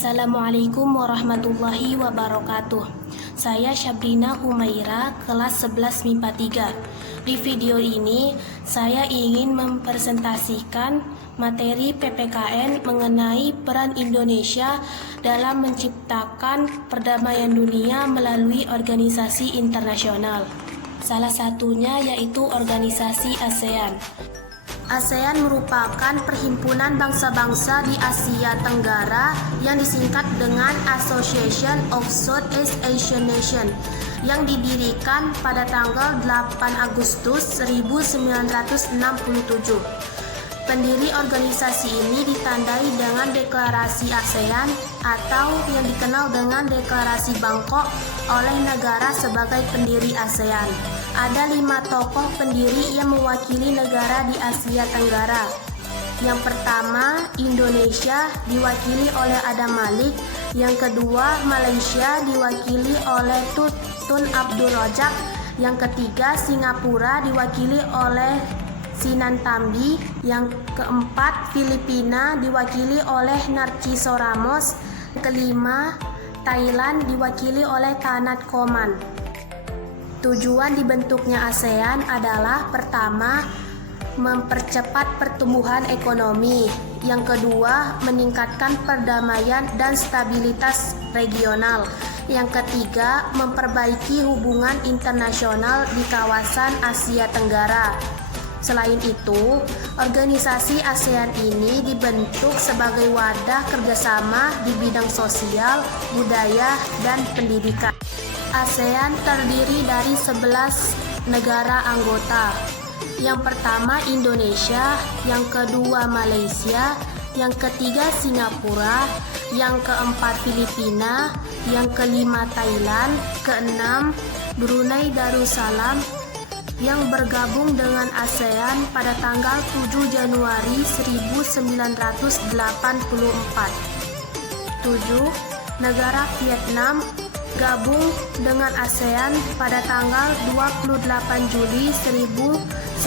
Assalamualaikum warahmatullahi wabarakatuh. Saya Syabrina Humaira, kelas 11 MIPA 3. Di video ini, saya ingin mempresentasikan materi PPKN mengenai peran Indonesia dalam menciptakan perdamaian dunia melalui organisasi internasional. Salah satunya yaitu organisasi ASEAN. ASEAN merupakan perhimpunan bangsa-bangsa di Asia Tenggara yang disingkat dengan Association of Southeast Asian Nations yang didirikan pada tanggal 8 Agustus 1967. Pendiri organisasi ini ditandai dengan Deklarasi ASEAN atau yang dikenal dengan Deklarasi Bangkok oleh negara sebagai pendiri ASEAN. Ada 5 tokoh pendiri yang mewakili negara di Asia Tenggara. Yang pertama, Indonesia diwakili oleh Adam Malik. Yang kedua, Malaysia diwakili oleh Tun Abdul Razak. Yang ketiga, Singapura diwakili oleh Sinan Tambi. Yang keempat, Filipina diwakili oleh Narciso Ramos. Kelima, Thailand diwakili oleh Tanat Koman. Tujuan dibentuknya ASEAN adalah pertama, mempercepat pertumbuhan ekonomi. Yang kedua, meningkatkan perdamaian dan stabilitas regional. Yang ketiga, memperbaiki hubungan internasional di kawasan Asia Tenggara. Selain itu, organisasi ASEAN ini dibentuk sebagai wadah kerjasama di bidang sosial, budaya, dan pendidikan. ASEAN terdiri dari 11 negara anggota. Yang pertama Indonesia, yang kedua Malaysia, yang ketiga Singapura, yang keempat Filipina, yang kelima Thailand, keenam Brunei Darussalam yang bergabung dengan ASEAN pada tanggal 7 Januari 1984. 7. Negara Vietnam gabung dengan ASEAN pada tanggal 28 Juli 1995.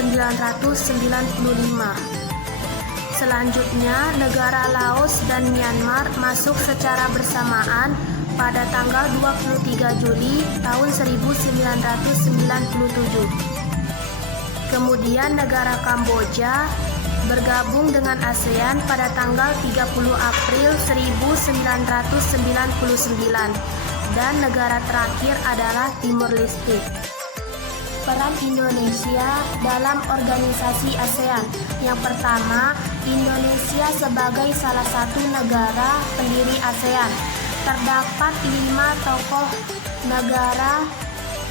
Selanjutnya, negara Laos dan Myanmar masuk secara bersamaan pada tanggal 23 Juli tahun 1997. Kemudian negara Kamboja bergabung dengan ASEAN pada tanggal 30 April 1999. Dan negara terakhir adalah Timor Leste. Peran Indonesia dalam organisasi ASEAN. Yang pertama, Indonesia sebagai salah satu negara pendiri ASEAN. Terdapat 5 tokoh negara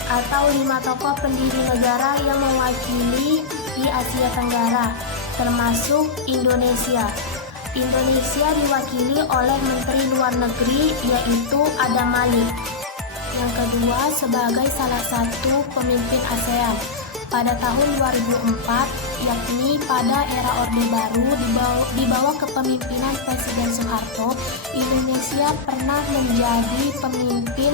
atau 5 tokoh pendiri negara yang mewakili di Asia Tenggara, termasuk Indonesia. Indonesia diwakili oleh Menteri Luar Negeri yaitu Adam Malik. Yang kedua, sebagai salah satu pemimpin ASEAN pada tahun 2004, yakni pada era Orde Baru di bawah kepemimpinan Presiden Soeharto, Indonesia pernah menjadi pemimpin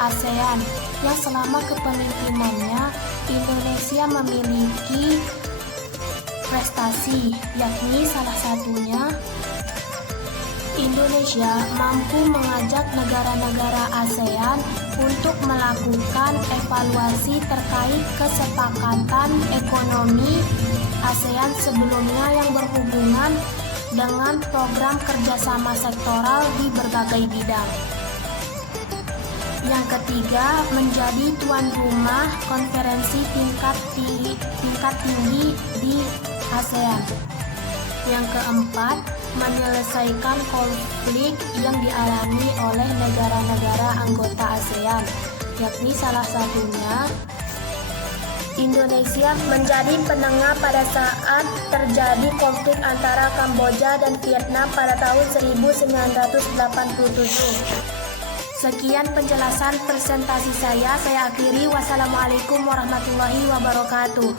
ASEAN yang selama kepemimpinannya Indonesia memiliki prestasi, yakni salah satunya Indonesia mampu mengajak negara-negara ASEAN untuk melakukan evaluasi terkait kesepakatan ekonomi ASEAN sebelumnya yang berhubungan dengan program kerjasama sektoral di berbagai bidang. Yang ketiga, menjadi tuan rumah konferensi tingkat tinggi di ASEAN. Yang keempat, menyelesaikan konflik yang dialami oleh negara-negara anggota ASEAN, yakni salah satunya Indonesia menjadi penengah pada saat terjadi konflik antara Kamboja dan Vietnam pada tahun 1987. Sekian penjelasan presentasi saya akhiri. Wassalamualaikum warahmatullahi wabarakatuh.